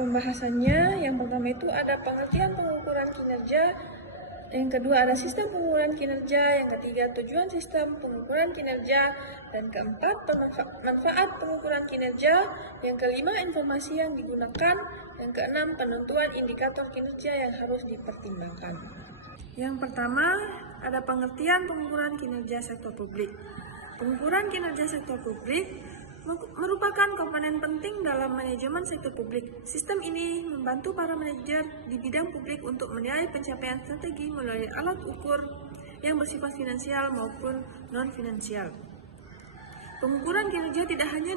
pembahasannya. Yang pertama itu ada pengertian pengukuran kinerja, yang kedua ada sistem pengukuran kinerja, yang ketiga tujuan sistem pengukuran kinerja, dan keempat manfaat pengukuran kinerja, yang kelima informasi yang digunakan, yang keenam penentuan indikator kinerja yang harus dipertimbangkan. Yang pertama ada pengertian pengukuran kinerja sektor publik. Pengukuran kinerja sektor publik merupakan komponen penting dalam manajemen sektor publik. Sistem ini membantu para manajer di bidang publik untuk menilai pencapaian strategi melalui alat ukur yang bersifat finansial maupun non-finansial. Pengukuran kinerja tidak hanya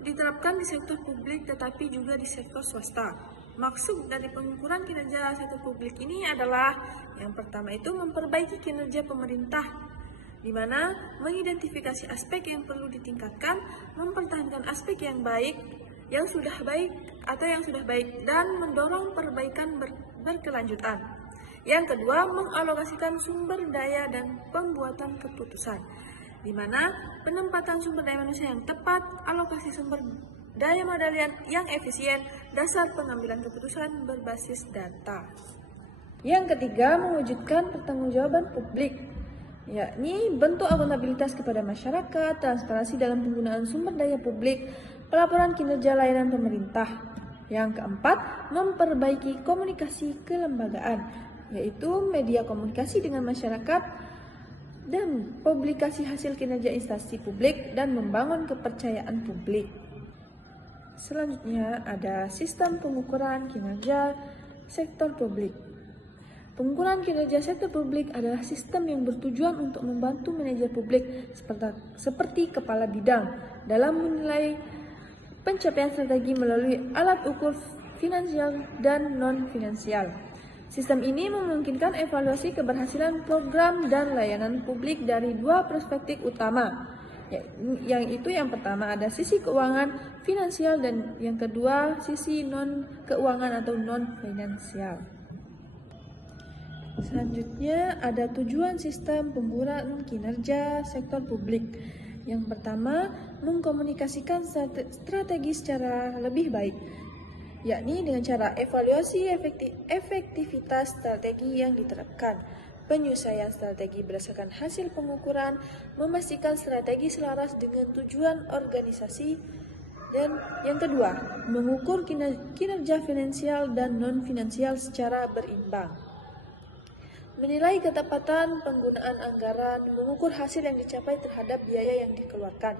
diterapkan di sektor publik tetapi juga di sektor swasta. Maksud dari pengukuran kinerja sektor publik ini adalah yang pertama itu memperbaiki kinerja pemerintah, di mana mengidentifikasi aspek yang perlu ditingkatkan, mempertahankan aspek yang baik, yang sudah baik atau yang sudah baik, dan mendorong perbaikan berkelanjutan. Yang kedua, mengalokasikan sumber daya dan pembuatan keputusan, di mana penempatan sumber daya manusia yang tepat, alokasi sumber daya modal yang efisien, dasar pengambilan keputusan berbasis data. Yang ketiga, mewujudkan pertanggungjawaban publik, yakni bentuk akuntabilitas kepada masyarakat, transparansi dalam penggunaan sumber daya publik, pelaporan kinerja layanan pemerintah. Yang keempat, memperbaiki komunikasi kelembagaan, yaitu media komunikasi dengan masyarakat dan publikasi hasil kinerja instansi publik dan membangun kepercayaan publik. Selanjutnya ada sistem pengukuran kinerja sektor publik. Pengukuran kinerja sektor publik adalah sistem yang bertujuan untuk membantu manajer publik seperti kepala bidang dalam menilai pencapaian strategi melalui alat ukur finansial dan non-finansial. Sistem ini memungkinkan evaluasi keberhasilan program dan layanan publik dari dua perspektif utama, yang pertama ada sisi keuangan finansial dan yang kedua sisi non-keuangan atau non-finansial. Selanjutnya ada tujuan sistem pengukuran kinerja sektor publik. Yang pertama, mengkomunikasikan strategi secara lebih baik, yakni dengan cara evaluasi efektivitas strategi yang diterapkan, penyelesaian strategi berdasarkan hasil pengukuran, memastikan strategi selaras dengan tujuan organisasi, dan yang kedua, mengukur kinerja finansial dan non-finansial secara berimbang. Menilai ketepatan penggunaan anggaran, mengukur hasil yang dicapai terhadap biaya yang dikeluarkan,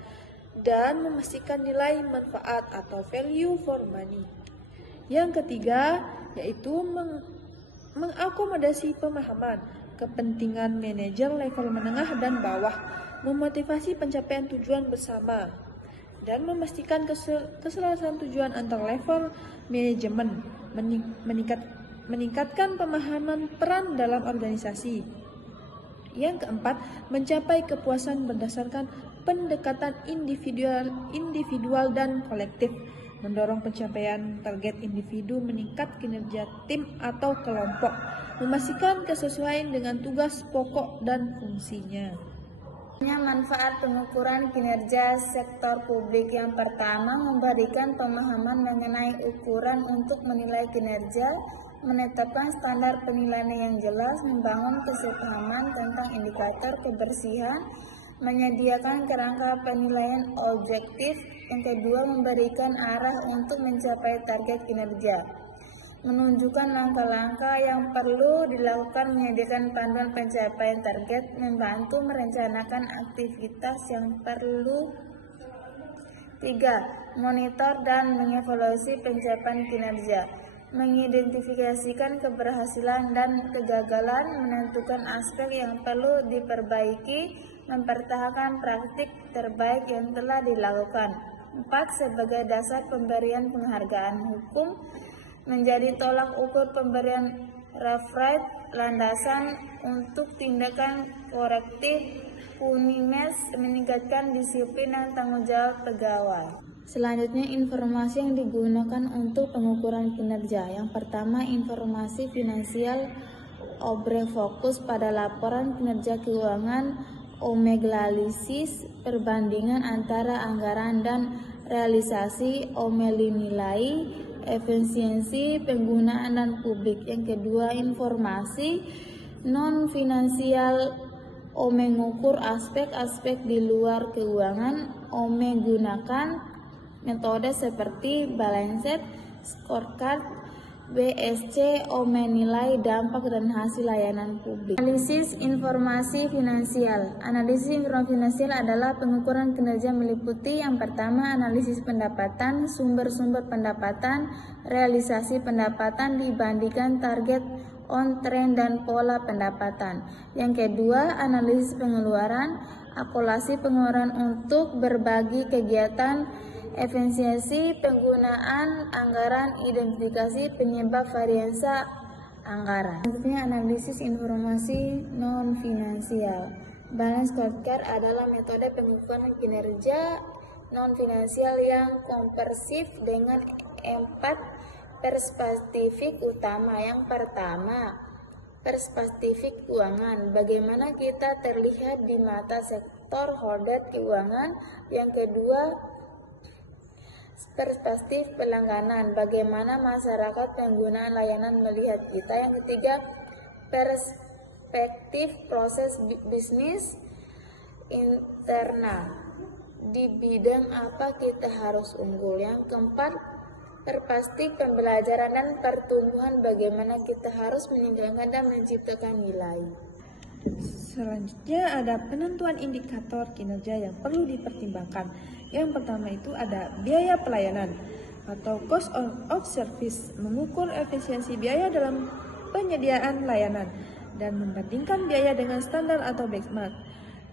dan memastikan nilai manfaat atau value for money. Yang ketiga, yaitu mengakomodasi pemahaman, kepentingan manajer level menengah dan bawah, memotivasi pencapaian tujuan bersama, dan memastikan keselarasan tujuan antar level manajemen, meningkatkan pemahaman peran dalam organisasi. Yang keempat, mencapai kepuasan berdasarkan pendekatan individual dan kolektif, mendorong pencapaian target individu, meningkat kinerja tim atau kelompok, memastikan kesesuaian dengan tugas pokok dan fungsinya. Manfaat pengukuran kinerja sektor publik. Yang pertama, memberikan pemahaman mengenai ukuran untuk menilai kinerja, menetapkan standar penilaian yang jelas, membangun kesepahaman tentang indikator kebersihan, menyediakan kerangka penilaian objektif. Yang kedua, memberikan arah untuk mencapai target kinerja, menunjukkan langkah-langkah yang perlu dilakukan, menyediakan panduan pencapaian target, membantu merencanakan aktivitas yang perlu. 3. Monitor dan mengevaluasi pencapaian kinerja, mengidentifikasikan keberhasilan dan kegagalan, menentukan aspek yang perlu diperbaiki, mempertahankan praktik terbaik yang telah dilakukan. 4. Sebagai dasar pemberian penghargaan hukum, menjadi tolak ukur pemberian referat, landasan untuk tindakan korektif, punimes, meningkatkan disiplin dan tanggung jawab pegawai. Selanjutnya, informasi yang digunakan untuk pengukuran kinerja. Yang pertama, informasi finansial. Obrek fokus pada laporan kinerja keuangan, omeglalisis, perbandingan antara anggaran dan realisasi, omeli nilai, efisiensi penggunaan dan publik. Yang kedua, informasi non finansial mengukur aspek-aspek di luar keuangan, menggunakan metode seperti balance sheet, scorecard, BSC, menilai dampak dan hasil layanan publik. Analisis informasi finansial. Analisis informasi finansial adalah pengukuran kinerja meliputi yang pertama, analisis pendapatan, sumber-sumber pendapatan, realisasi pendapatan dibandingkan target, on trend dan pola pendapatan. Yang kedua, analisis pengeluaran, akulasi pengeluaran untuk berbagi kegiatan, efisiensi penggunaan anggaran, identifikasi penyebab variansa anggaran. Selanjutnya, analisis informasi non finansial. Balance scorecard adalah metode pengukuran kinerja non finansial yang komprehensif dengan 4 perspektif utama. Yang pertama, perspektif keuangan, bagaimana kita terlihat di mata sektor holder keuangan. Yang kedua, perspektif pelangganan, bagaimana masyarakat penggunaan layanan melihat kita. Yang ketiga, perspektif proses bisnis internal, di bidang apa kita harus unggul. Yang keempat, perspektif pembelajaran dan pertumbuhan, bagaimana kita harus meningkatkan dan menciptakan nilai. Selanjutnya ada penentuan indikator kinerja yang perlu dipertimbangkan. Yang pertama itu ada biaya pelayanan atau cost of service, mengukur efisiensi biaya dalam penyediaan layanan dan membandingkan biaya dengan standar atau benchmark,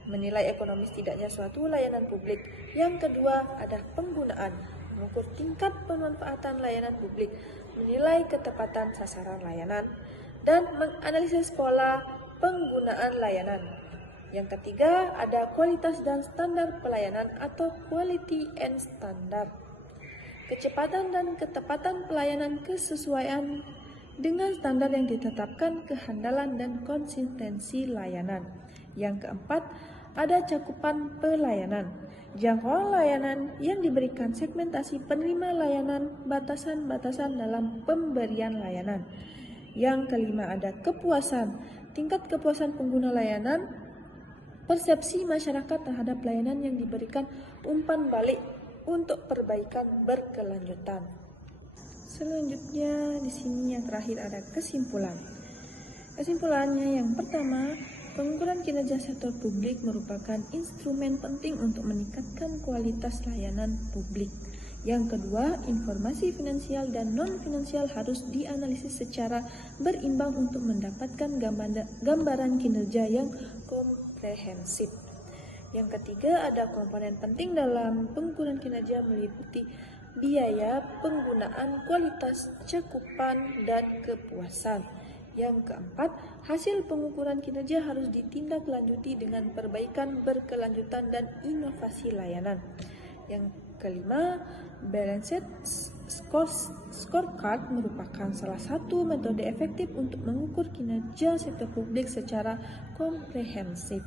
menilai ekonomis tidaknya suatu layanan publik. Yang kedua ada penggunaan, mengukur tingkat pemanfaatan layanan publik, menilai ketepatan sasaran layanan, dan menganalisis pola penggunaan layanan. Yang ketiga ada kualitas dan standar pelayanan atau quality and standard, kecepatan dan ketepatan pelayanan, kesesuaian dengan standar yang ditetapkan, kehandalan dan konsistensi layanan. Yang keempat ada cakupan pelayanan, jangkauan layanan yang diberikan, segmentasi penerima layanan, batasan-batasan dalam pemberian layanan. Yang kelima ada kepuasan, tingkat kepuasan pengguna layanan, persepsi masyarakat terhadap layanan yang diberikan, umpan balik untuk perbaikan berkelanjutan. Selanjutnya di sini yang terakhir ada kesimpulan. Kesimpulannya yang pertama, pengukuran kinerja sektor publik merupakan instrumen penting untuk meningkatkan kualitas layanan publik. Yang kedua, informasi finansial dan non-finansial harus dianalisis secara berimbang untuk mendapatkan gambaran kinerja yang komprehensif. Yang ketiga, ada komponen penting dalam pengukuran kinerja meliputi biaya, penggunaan, kualitas, cakupan, dan kepuasan. Yang keempat, hasil pengukuran kinerja harus ditindaklanjuti dengan perbaikan berkelanjutan dan inovasi layanan. Yang kelima, balance sheet scorecard merupakan salah satu metode efektif untuk mengukur kinerja sektor publik secara komprehensif.